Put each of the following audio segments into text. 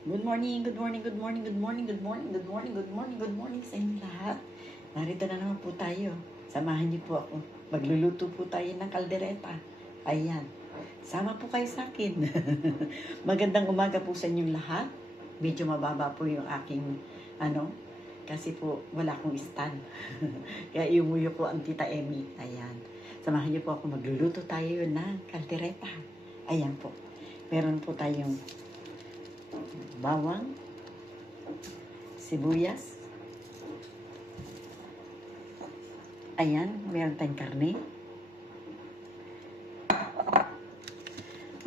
Good morning, good morning, good morning, good morning, good morning, good morning, good morning, good morning sa inyo lahat. Narito na naman po tayo. Samahan niyo po ako. Magluluto po tayo ng kaldereta. Ayan. Sama po kayo sa akin. Magandang umaga po sa inyong lahat. Medyo mababa po yung aking, ano, kasi po wala akong stand. Kaya iumuyo po ang tita Emmy. Ayan. Samahan niyo po ako. Magluluto tayo ng kaldereta. Ayan po. Meron po tayong bawang, sibuyas. Ayan, meron tayong karne.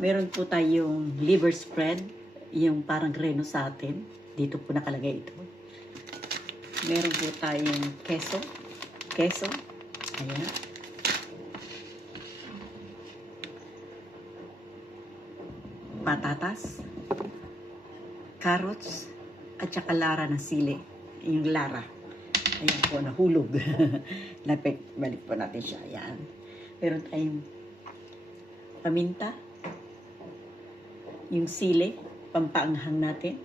Meron po tayong liver spread, yung parang reno sa atin. Dito po nakalagay ito. Meron po tayong keso. Keso. Ayan. Patatas carrots, at saka lara ng sili. Yung lara. Ayan po, nahulog. Lapit, balik po natin siya. Ayan. Meron tayong paminta. Yung sili, pampaanghang natin.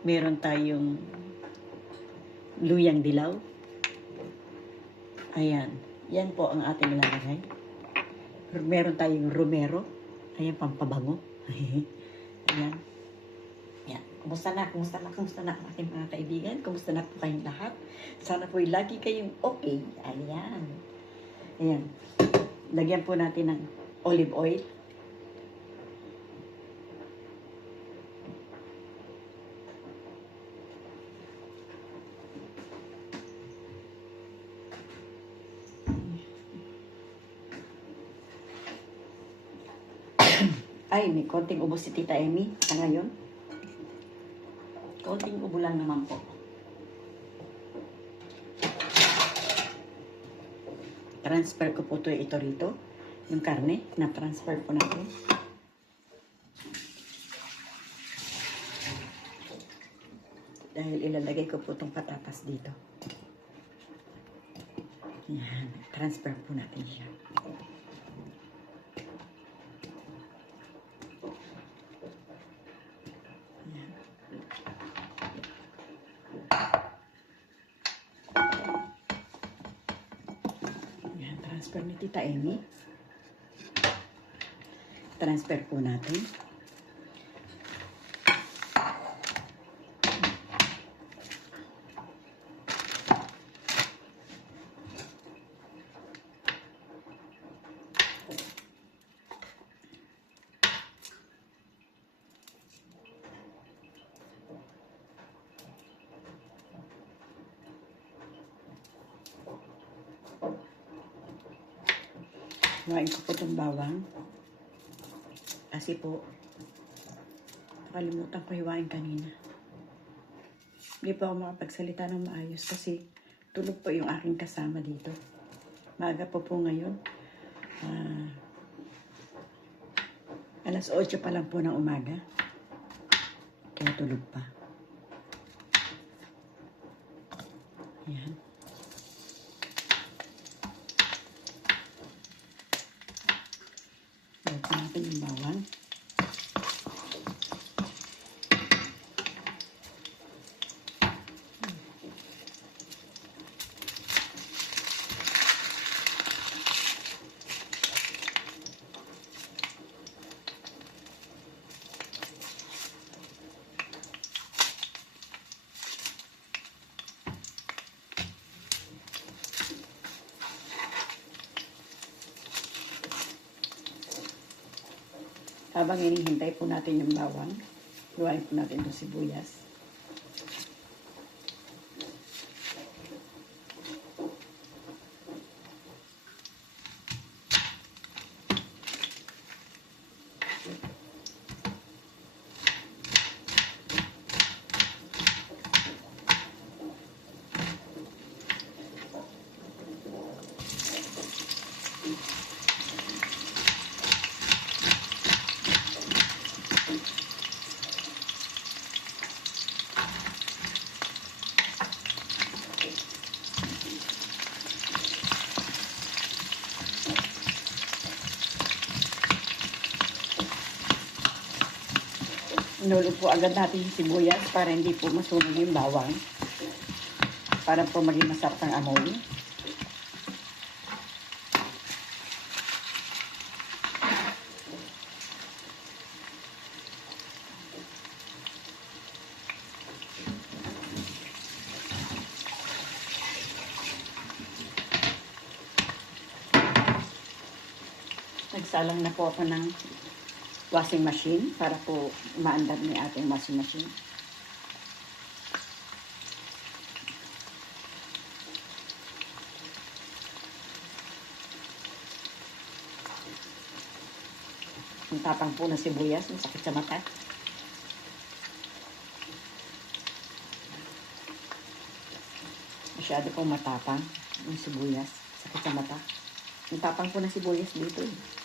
Meron tayong luyang dilaw. Ayan. Yan po ang ating ilalagay. Meron tayong romero. Ayan, pampabango. Ayan. Kumusta na? Kumusta na? Kumusta na ang mga kaibigan? Kumusta na po kayong lahat? Sana po lagi kayong okay. Ayan. Ayan. Lagyan po natin ng olive oil. Ay, may konting ubos si Tita Emmy sa ngayon. Konting ubo lang naman po. Transfer ko po to ito rito. Yung karne, na-transfer po natin. Dahil ilalagay ko po itong patatas dito. Yan, transfer po natin siya. Yan. Yan, transfer ni Tita Amy. Transfer po natin. Kuhain ko po itong bawang. Kasi po, nakalimutan ko hiwain kanina. Hindi pa ako makapagsalita ng maayos kasi tulog po yung aking kasama dito. Maaga po po ngayon. Ah, alas 8 pa lang po ng umaga. Kaya tulog pa. Yan. Lagyan natin yung bawang. Habang hinihintay po natin yung bawang, luwain po natin itong sibuyas. Inulo po agad natin yung sibuyas para hindi po masunog yung bawang. Para po maging masarap ang amoy. Nagsalang na po ako ng washing machine para po maandar ni ating washing machine. Ang tapang po ng sibuyas, masakit sa mata. Masyado pong matapang yung sibuyas, sakit sa mata. Ang tapang po ng sibuyas dito eh.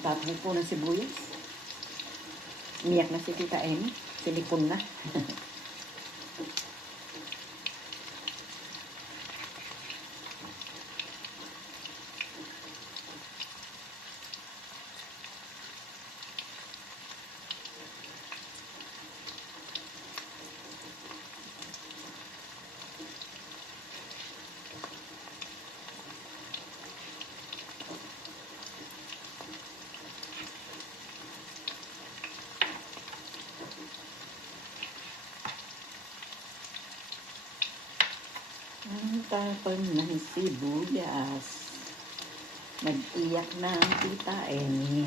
Ang tapos po ng sibuyas. Umiyak na si Tita Amy. Silikon na. Tapang ng sibuyas. Nag-iyak na ang Tita Amy.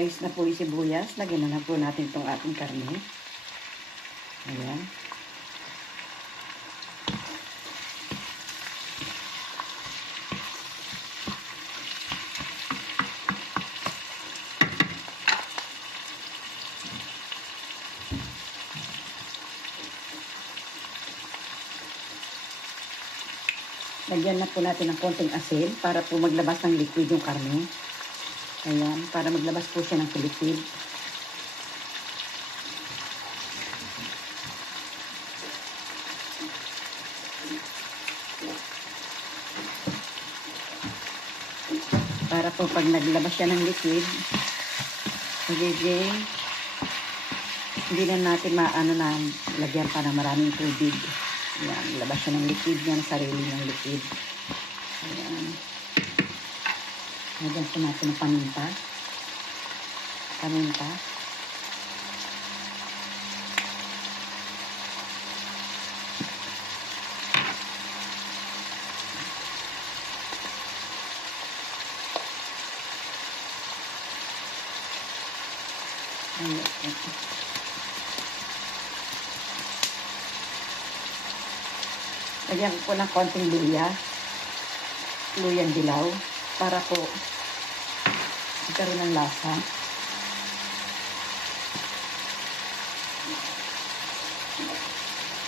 Ayos na po yung sibuyas. Lagyan na na po natin itong ating karne. Ayan. Lagyan na po natin ng konting asin para po maglabas ng liquid yung karne. Ayan, para maglabas po siya ng liquid. Para po pag naglabas siya ng liquid, magiging hindi na natin maano na lagyan pa ng maraming tubig. Ayan, labas siya ng liquid niya, sarili niyang liquid. Ayan. Lagyan po natin ng paminta. Paminta. Ayan. Lagyan ko ng konting luya. Luyang dilaw. Para po magkaroon ng lasa.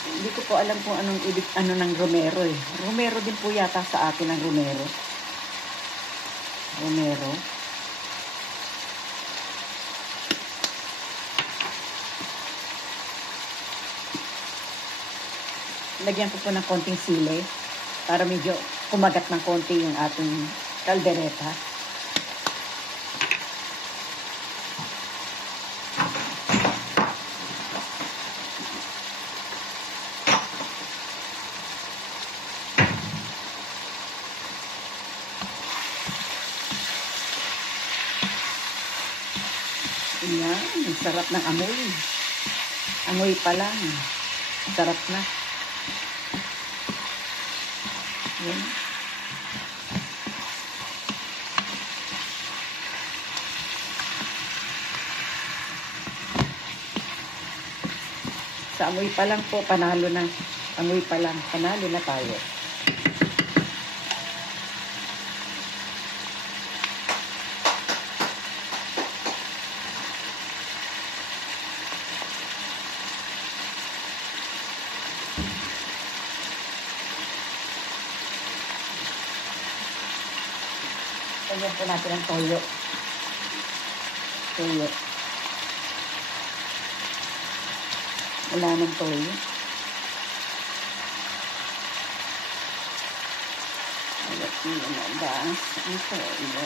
Hindi ko po alam kung anong ibig ano ng romero eh. Romero din po yata sa atin ang romero. Romero. Lagyan ko po ng konting sili para medyo kumagat ng konti yung ating kaldereta. Ayan, ang sarap ng amoy. Amoy pa lang. Sarap na. Yan. Sa amoy pa lang po, panalo na. Amoy pa lang, panalo na tayo. Lagyan po natin ang toyo. Toyo. Wala ng toyo. Alat na ba? Ang toyo.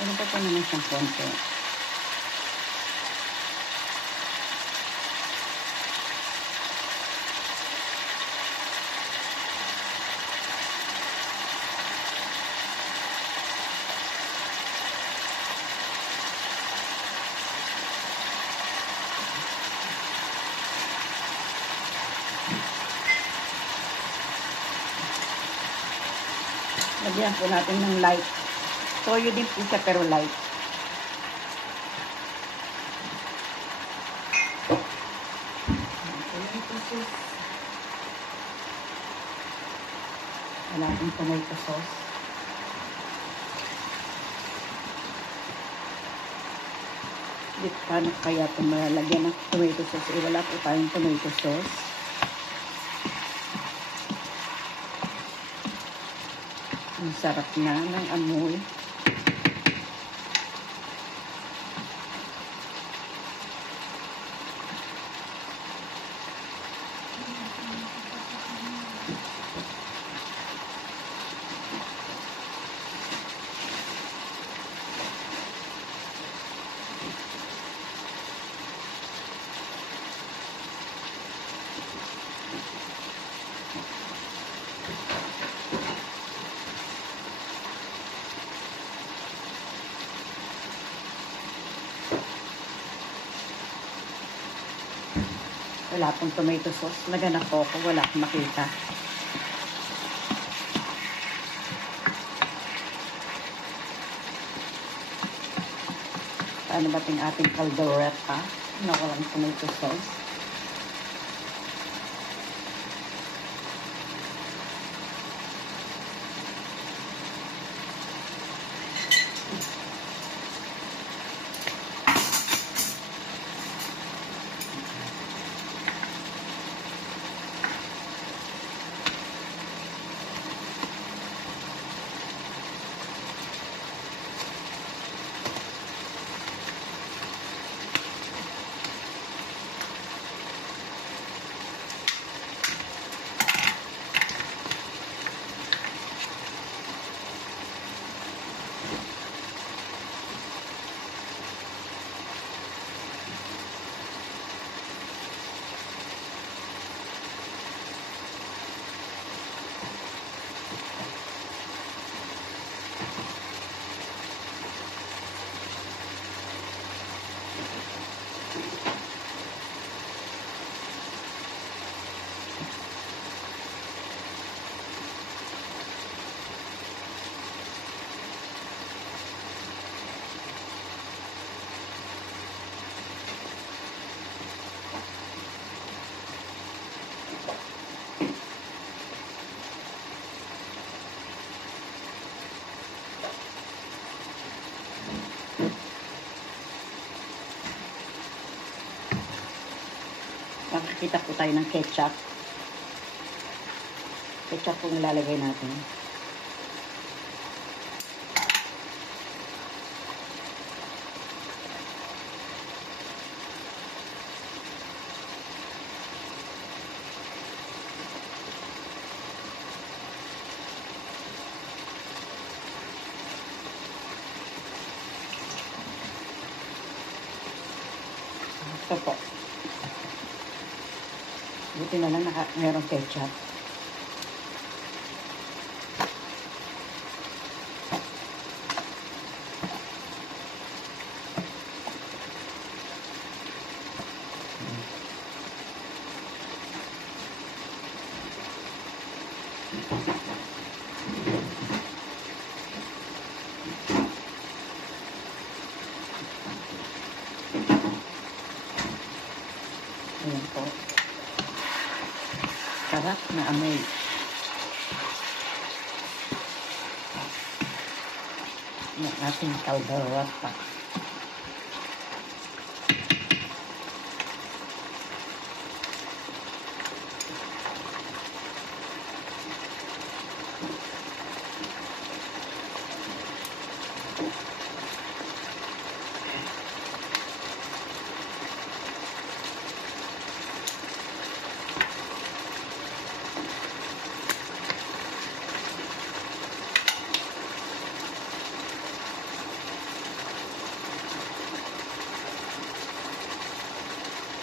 Ano pa pa naman siyang konti? Lagyan po natin ng light. Toyo din po siya pero light. Wala akong tomato sauce. Hindi paano kaya ito malagyan ng tomato sauce? Eh, wala po tayong tomato sauce. Ang sarap na ng amoy. Wala pong tomato sauce. Naganak po ako. Wala akong makita. Paano ba ting ating caldereta na walang tomato sauce? Makakita po tayo ng ketchup. Ketchup po nilalagay natin. Ito po. Buti na lang naka, merong ketchup. Ayan po. Sarap na amoy. ng ating kaldereta.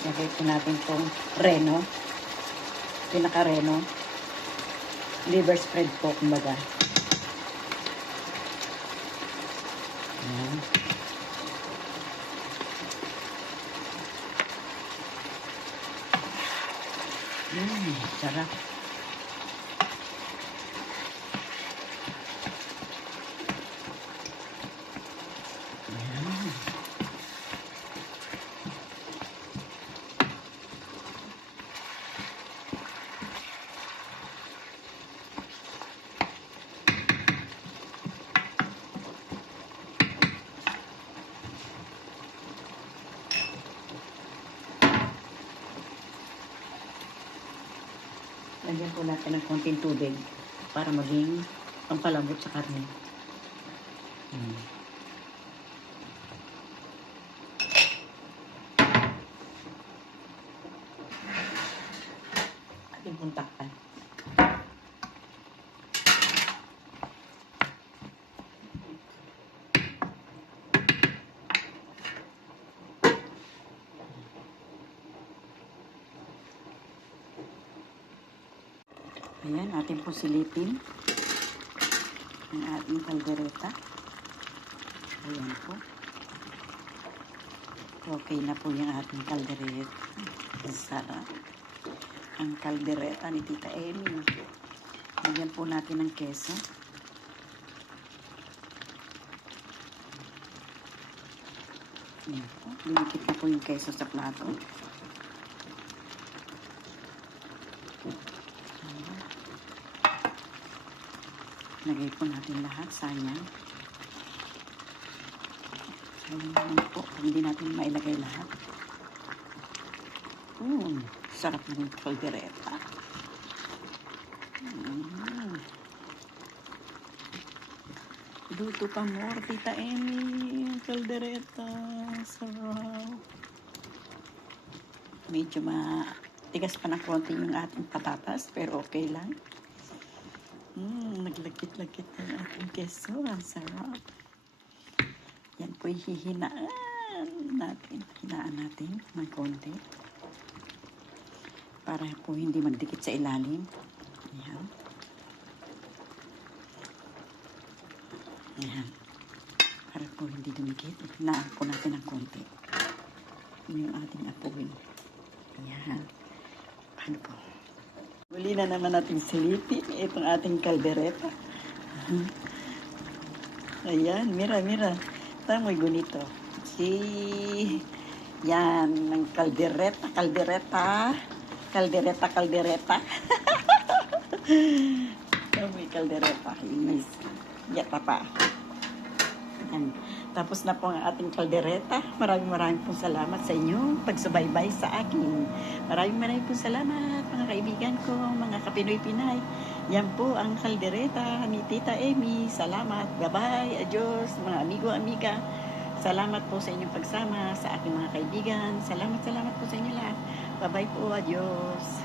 Lagay po natin itong reno. Pinaka-reno. Liver spread po, kumbaga. Ayan. Mmm, sarap. Ayan. Natin ng konting tubig para maging pampalambot sa karne. Hmm. Ating pong takpan. Ayan, ating po silipin ang ating kaldereta. Ayan po. Okay na po yung ating kaldereta. Sarap. Ang kaldereta ni Tita Amy. Lagyan po natin ng keso. Ayan po. Dinikit na po yung keso sa plato. Ayan. Lagay po natin lahat. Sayang. Sayang naman po. kung Hindi natin mailagay lahat. Mm, sarap ng kaldereta. Mm. Luto pa more, Tita. Ang Kaldereta. Sarap. Medyo matigas pa ng konti yung ating patatas, pero okay lang. Naglagkit-lagkit na yung ating keso. Ang sarap. Yan po hihinaan natin. Hinaan natin ng konti. Para po hindi magdikit sa ilalim. Ayan. Ayan. Para po hindi dumikit. Hinaan po natin ng konti. Yun yung ating apuin. Ayan. Paano po? Muli na naman natin silipin itong ating kaldereta. Ayan, mira, mira. Tamoy gunito. Si... Yan, ng kaldereta, kaldereta. Kaldereta, kaldereta. Tamoy kaldereta. Yes. Yata pa. Yan. Tapos na po ang ating kaldereta. Maraming maraming pong salamat sa inyong pagsubaybay sa akin. Maraming maraming pong salamat mga kaibigan ko, mga kapinoy-pinay. Yan po ang kaldereta ni Tita Amy. Salamat. Bye-bye. Adios mga amigo-amiga. Salamat po sa inyong pagsama sa aking mga kaibigan. Salamat, salamat po sa inyo lahat. Bye-bye po. Adios.